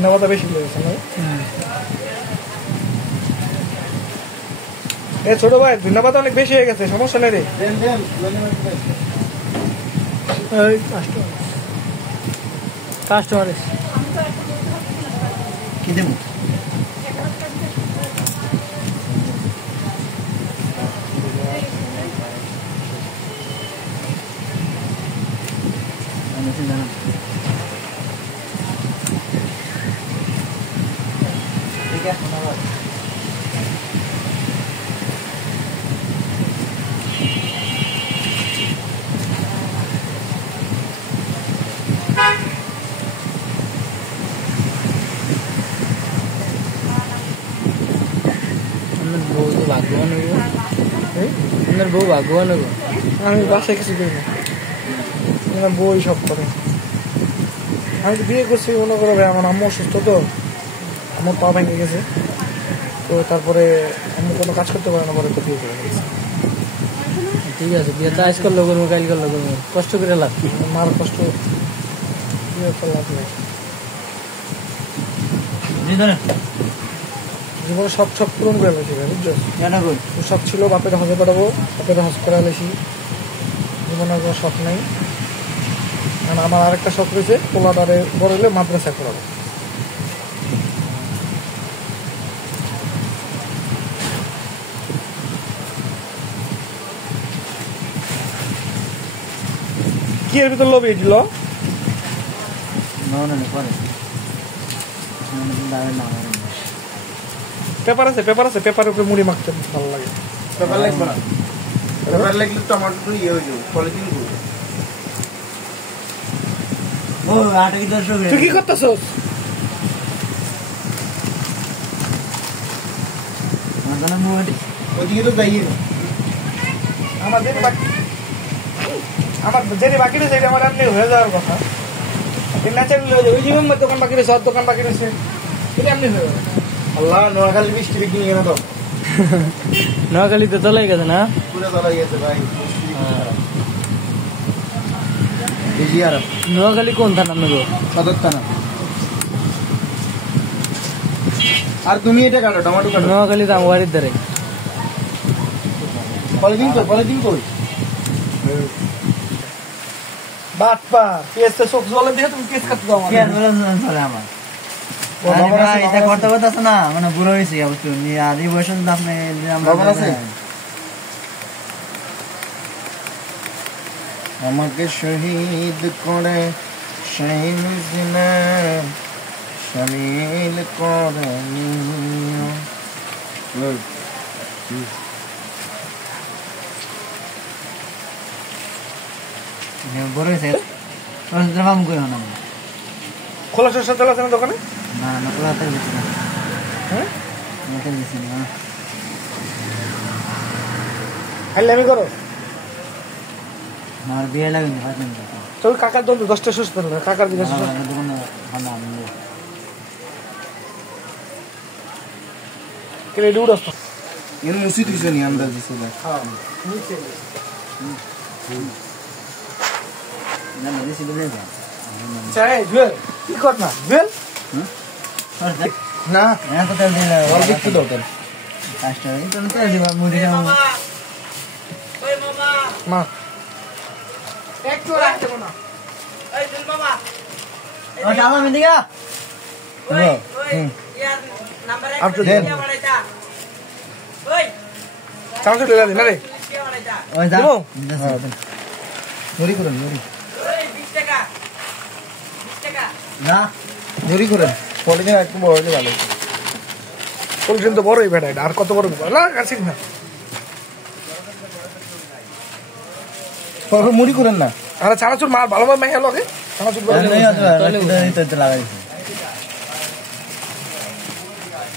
ধন্যবাদ বেশি লেগেছে না এ ছোট ভাই ধন্যবাদ অনেক বেশি হয়ে গেছে সমস্যা নেই রে কাস্টমার কি দেবো ঠিক আছে বউ ভাগ্যবান আমি বাসায় কিছু করি না বই সব করে আমি তো বিয়ে করছি মনে করো ভাই আমার আম্মু অসুস্থ তো আমার পা ভেঙে গেছে তো তারপরে আমি কোনো কাজ করতে পারে না বলে তো বিয়ে করে ফেলেছি ঠিক আছে বিয়ে তো আজ করলো করবো কাল করলো করবো কষ্ট করে লাভ মার কষ্ট বিয়ে করে লাভ নেই জীবনে সব শখ পূরণ করে ফেলেছি ভাই বুঝছো শখ ছিল বাপের হজে পাঠাবো বাপের হজ করে ফেলেছি জীবনে কোনো শখ নেই কারণ আমার আরেকটা শখ রয়েছে পোলাটারে বড় হলে মাদ্রাসা করাবো কি এর ভিতর লবি দিল পেপার আছে পেপারের উপরে মুড়ি মাখতে ভালো লাগে পেপার লাগবে না পেপার লাগলে টমেটো ইয়ে হয়ে যাবে পলিথিন করবে ও আটা কি দর্শক তুই কি করতেছস মাদানা মুড়ি ওদিকে তো যাইয়ে আমার যেটা বাকি রয়েছে এটা আমার আপনি হয়ে যাওয়ার কথা ন্যাচারালি হয়ে যাবে ওই জীবন দোকান বাকি রয়েছে সব দোকান বাকি রয়েছে এটা এমনি হয়ে যাবে আল্লাহ নোয়াখালী বৃষ্টি কিনে কেন তো নোয়াখালীতে তলাই গেছে না পুরো তলাই গেছে ভাই বিজিআর নোয়াখালী কোন থানা নেবো সদর থানা আর তুমি এটা কাটো টমেটো কাটো নোয়াখালী তো আমার বাড়ির ধারে পলিথিন কই বাটপা কেস তো সব জলে দিয়ে তুমি কেস কাটতে দাও কি আর বলেন চলে আমার এটা করতে পারতেছ না মানে বুড়ো হয়েছে অবশ্য আর এই বয়সে আপনি আমাকে শহীদ করে শামিল করে বড় হয়েছে খোলা সরষের তেল আছে না দোকানে না না খোলা তেল দিচ্ছি না হ্যাঁ তেল দিচ্ছি না খাইলে আমি করো আমার বিয়ে লাগেনি তোর কাকার দল 10টা সুস্থ না কাকার দিকে কেলে দূর আসতো এর মুসি দিছে নি আমরা দিছে হ্যাঁ নিচে না না দিছে বলে যা চাই জুয়েল কি কর না জুয়েল না হ্যাঁ তো তেল দিলে আর দেখতে দাও তেল কাস্ট এই তো তেল দিবা মুড়ি খাও ওই মামা মা একটু রাখতে না এই জুল মামা ও ডালা মে দিগা ওই ইয়ার নাম্বার 1 দিয়ে বাড়াইতা ওই চামচ ঢেলা দে না রে দিয়ে বাড়াইতা ওই দাও হ্যাঁ মুড়ি করুন মুড়ি ওই 20 টাকা 20 টাকা না মুড়ি করুন পলিথিন একটু বড় হলে ভালো পলিথিন তো বড়ই বেটা আর কত বড় না কাছে না মুড়ি করেন না আরে চানাচুর মার ভালোভাবে মেখে লগে চানাচুর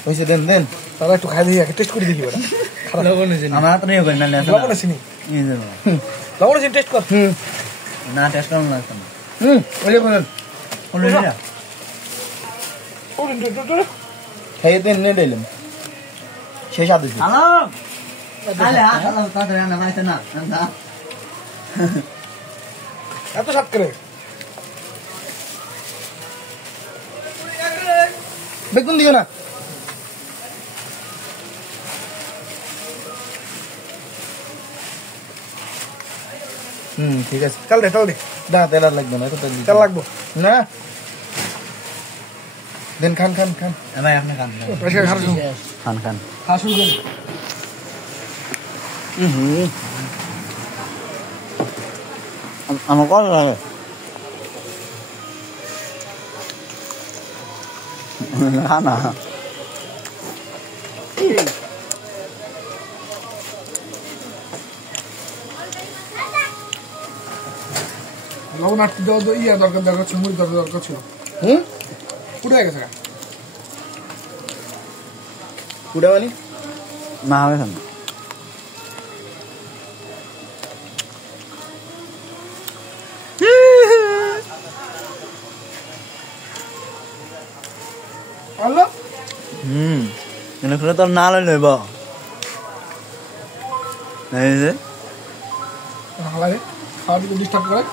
হয়েছে দেন দেন তারা একটু খাই দিয়ে টেস্ট করে দেখি বেটা আমার তো নিয়ে করেন না লবণ আছে নি লবণ আছে টেস্ট কর না টেস্ট করুন না ওই করেন খেয়ে দেন নিয়ে দিলাম শেষ আদেশ এত সাত করে বেগুন দিও না ঠিক আছে তেল দে না তেল আর লাগবে না তো তেল তেল লাগবো না দেন খান ভাই আপনি খান খান খান খা শুরু করি আমার কত লাগে না লবণ আটটি দেওয়া ইয়া দরকার ছিল মুড়ি দরকার ছিল উঠে গেছে উঠে মানে না হবে না আল্লাহ এনে তো না লইব এই যে ভালো লাগে খাওয়া দিতে ডিস্টার্ব করে